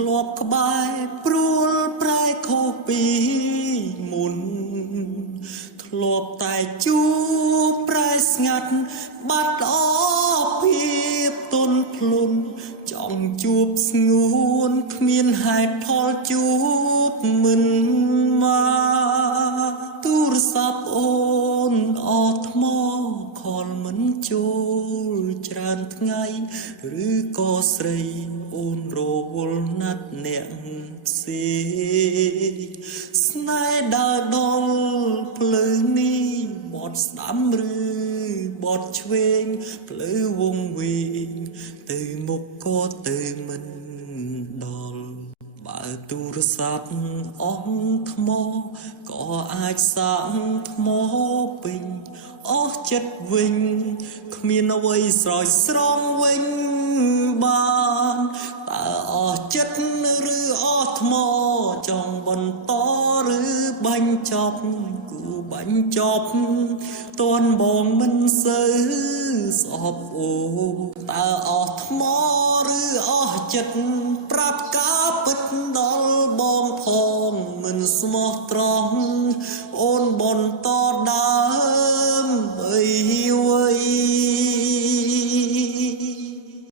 ធ្លាប់ក្បែរព្រួលប្រែខុសពីមុនធ្លាប់តែជួបប្រែស្ងាត់បាត់អភាពទន់ភ្លន់ចង់ជួបស្ងួនគ្មានហេតុផលជួបមិនមកទូរស័ព្ទអូនអត់ថ្មខលមិនចូលច្រើនថ្ងៃឬក៏ស្រីអូនរវល់ណាត់អ្នកផ្សេងស្នេហ៍ដើរដល់ផ្លូវនេះបត់ស្ដាំឬបត់ឆ្វេងផ្លូវវងវែងទៅមុខក៏ទៅមិនដល់បើទូរស័ព្ទអស់ថ្មក៏អាចសាកថ្មពេញអស់ចិត្តវិញគ្មានអ្វីស្រោចស្រង់វិញបានតើអស់ចិត្តឬអស់ថ្មចង់បន្តឬបាញ់ចប់គូបាញ់ចប់តន់បងមិនសូវស្អប់អូតើអស់ថ្មឬអស់ចិត្តប្រាប់ការពិតដល់បងផងមិនស្មោះត្រង់